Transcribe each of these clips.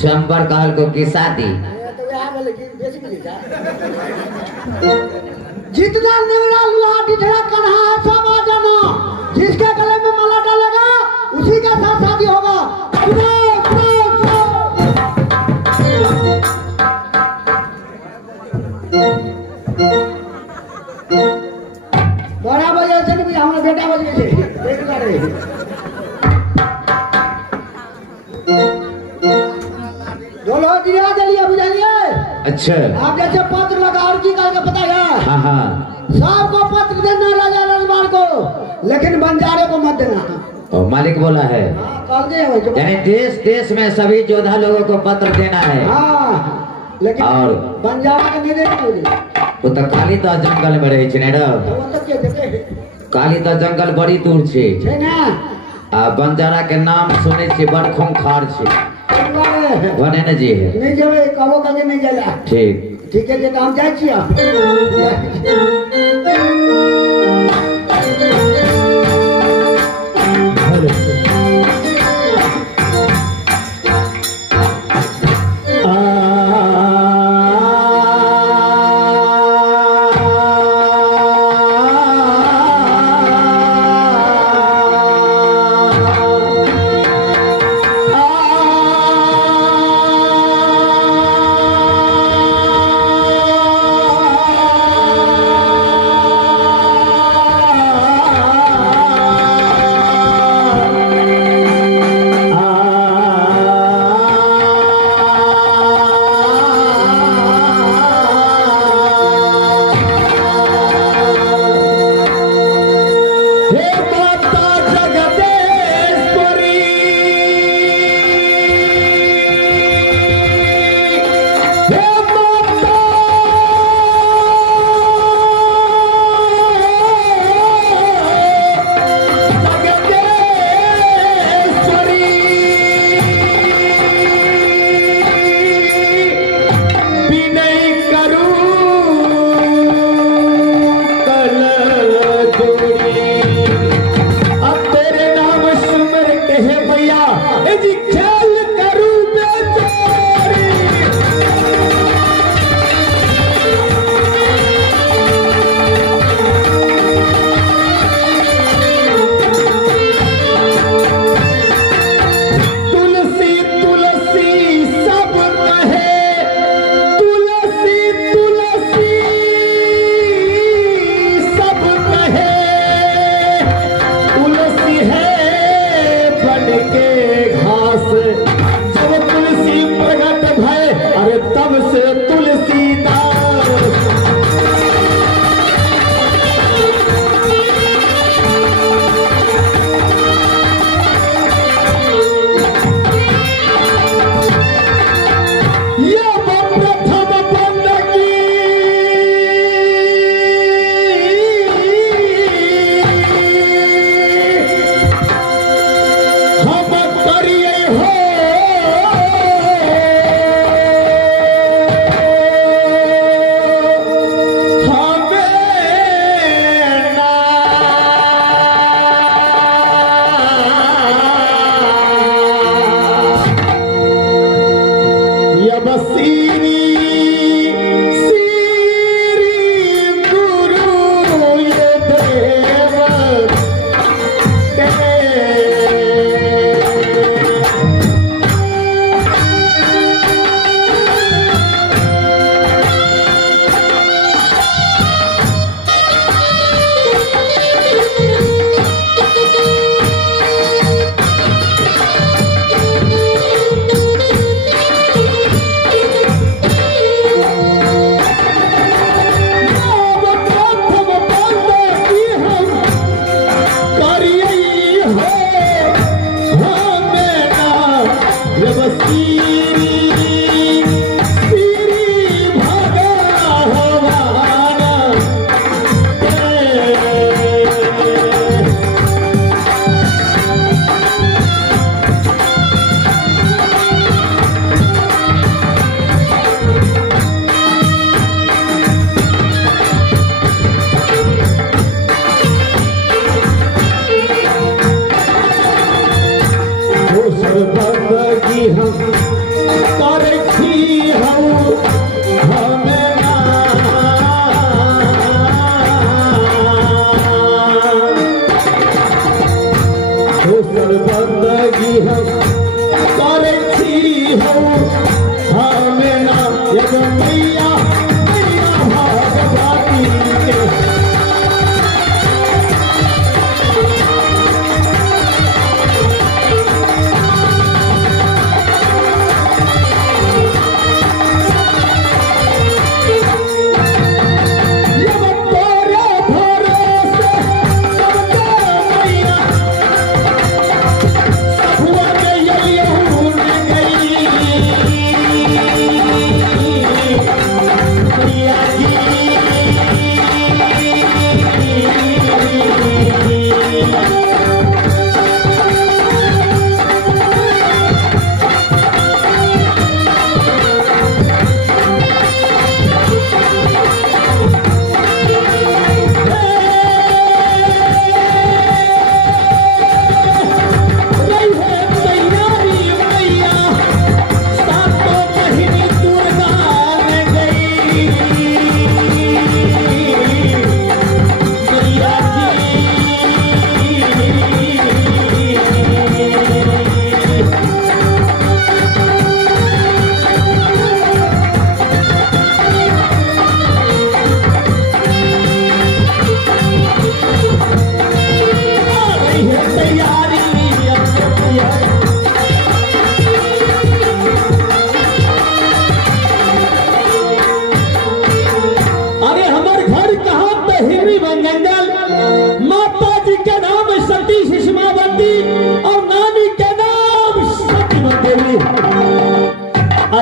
स्वयंवर कहल को की शादी जितना नेवरा लुहा डिठरा कन्हा है सब आ जाना। जिसके गले में माला डालेगा उसी के साथ शादी होगा। बड़ा बजे से नहीं हमारा बेटा बज गए अच्छा आप जैसे पत्र लगा और की करके पता है। हाँ हाँ सबको पत्र देना राजा रजवाड़ को, लेकिन बंजारे को मत देना। मालिक बोला है यानी देश देश में सभी योद्धा लोगों को पत्र देना है। हाँ लेकिन और बंजारा के नहीं देना। वो तो खाली तो जंगल में रहे छे ना, काली तो जंगल बड़ी दूर छे ना। बंजारा के नाम सुने छे बड़ खूंखार छे बने न जी है नहीं जबे कबो कगे नहीं जाला। ठीक ठीक है जे काम जाय छिया।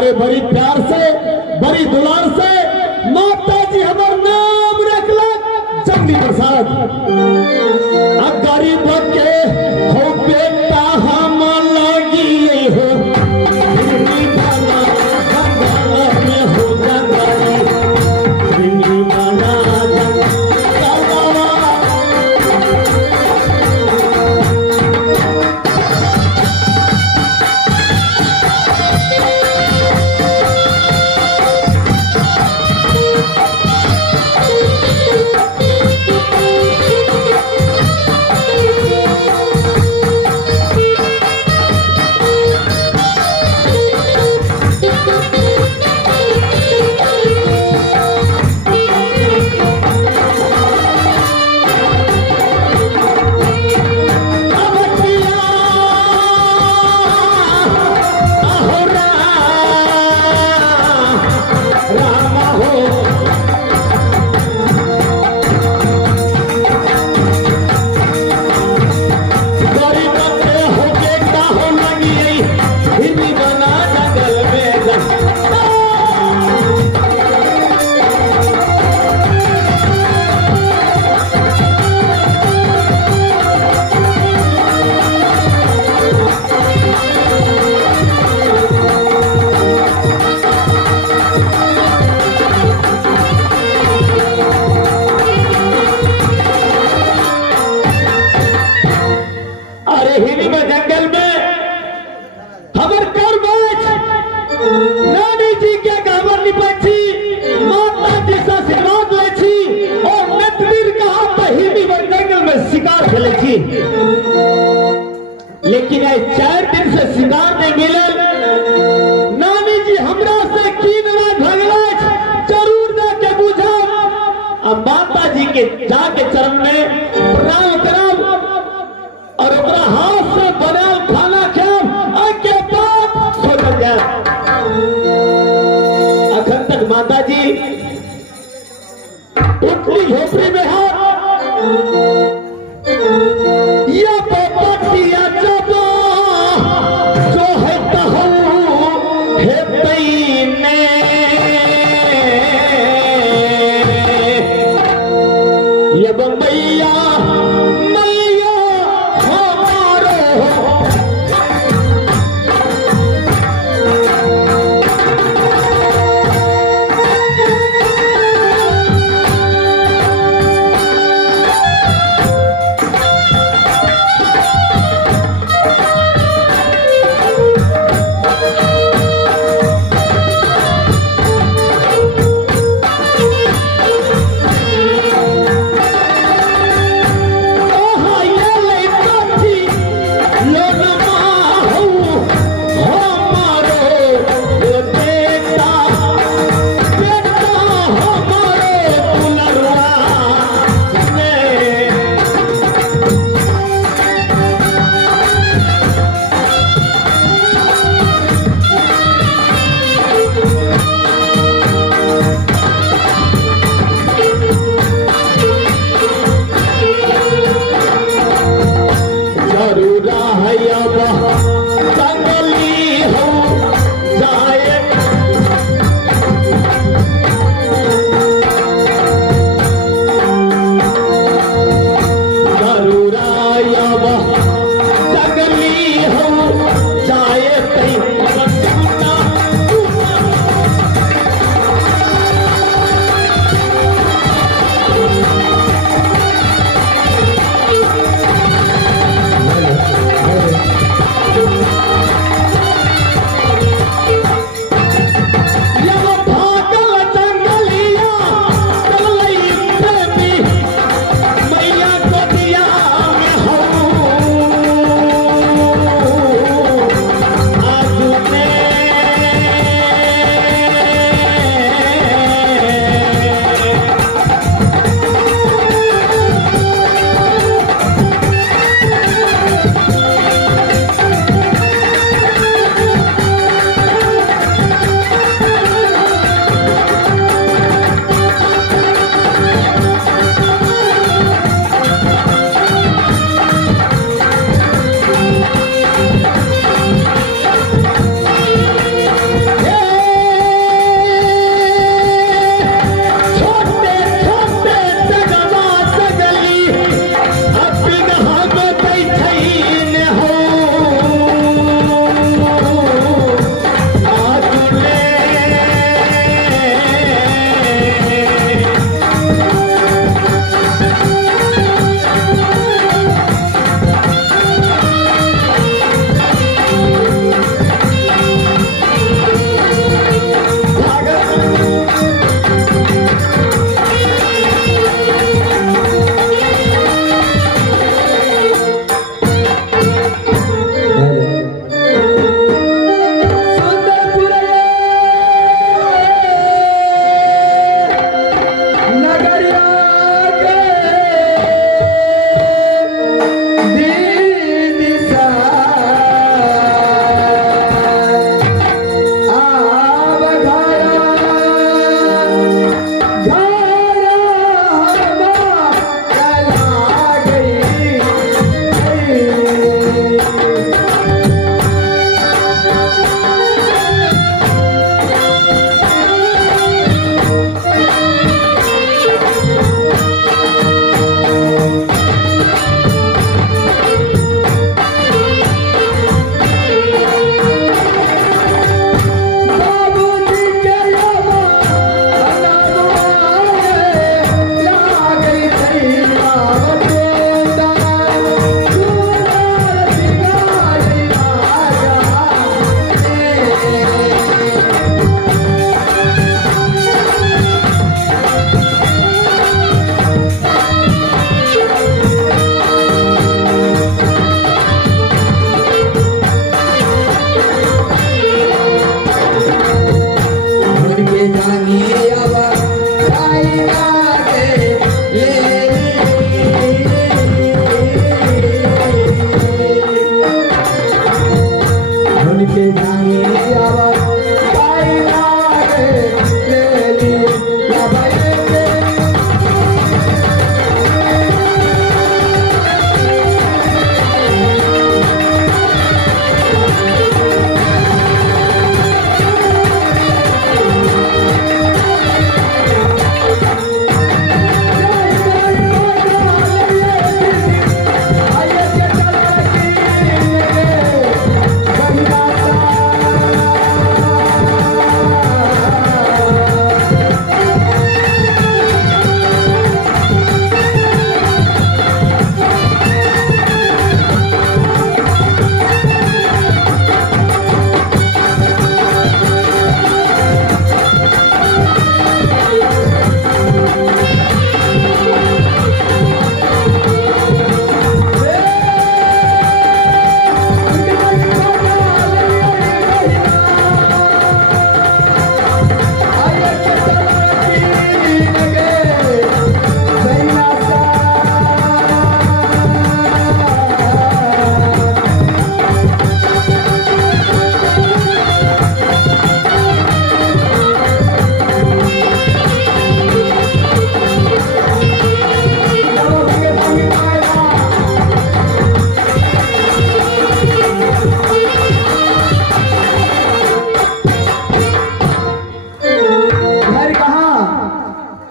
के बड़ी प्यार से बड़ी दुलार से माता जी हमार नाम रखलक जंगली प्रसाद। गरीब के हो बेटा हम लगी हो लेकिन आज 4 दिन से शिकार नहीं मिलल। नानी जी हमरा से की नवाज भगला जरूर जाके बुझा। अब माता जी के जाके चरण में प्रणाम करब और ओकरा हाथ से बनाल खाना खाब आके बाद सोचल जाए। अखन तक माता जी उठली झोपड़ी में हाथ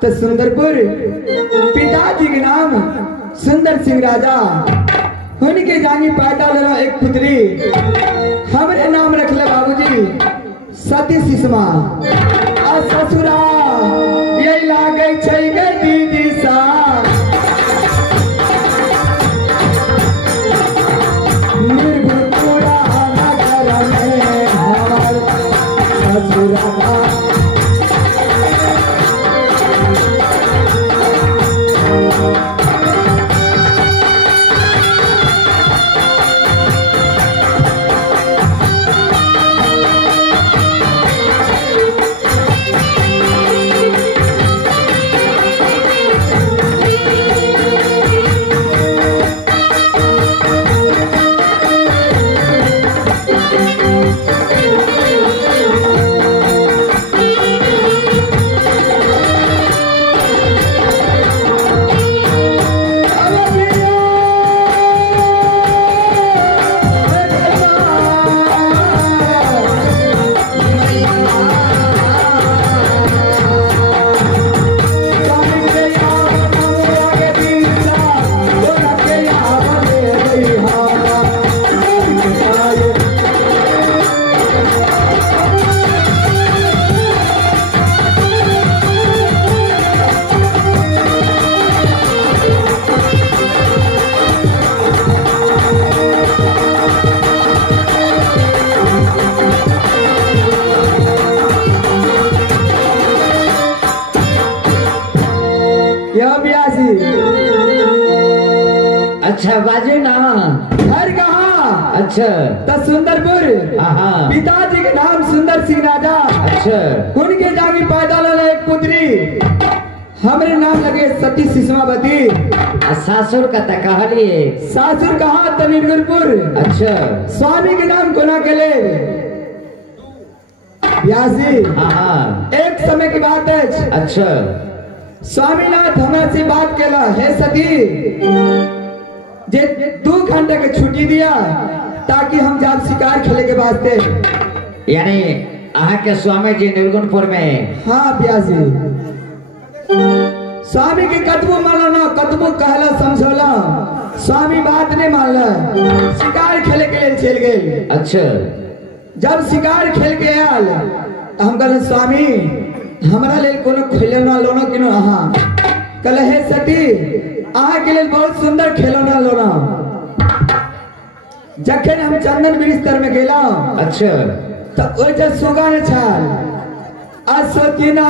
तो सुंदरपुर पिताजी के नाम सुंदर सिंह राजा उनके जानी पैदा लगा एक पुत्री हमरे नाम रखले बाबूजी सती सुषमा आ ससुरा ये लागे छै गे दीदी सा निर्गुणपुरा नगर में हमार ससुरा अच्छा बाजे ना घर कहाँ? अच्छा तो सुंदरपुर पिताजी के नाम सुंदर सिंह राजा अच्छा उनके जानी पैदा लगा एक पुत्री हमरे नाम लगे सती सुषमावती सासुर का कहलिए सासुर कहाँ तो निर्गुणपुर अच्छा स्वामी के नाम कोना के ले व्यासी एक समय की बात है अच्छा स्वामीनाथ हमारे से बात केला है सती जे 2 घंटे के छुट्टी दिया ताकि हम जाब शिकार खेले के वास्ते यानी आहा के स्वामी जी निर्गुणपुर में हाँ प्यासी स्वामी के कतबो मानो ना कतबो कहला समझौला स्वामी बात नहीं मानला शिकार खेले के लिए चल गए अच्छा जब शिकार खेल के आयल हम कहले स्वामी हमारा लेल कोनो खिलौना लोनो किनो अहा कहले हे सती अहा के लेल बहुत सुंदर खिलौना लोना जखन हम चंदन बिस्तर में गेला अच्छा तो ओ जे सुगा ने छाल आ सतीना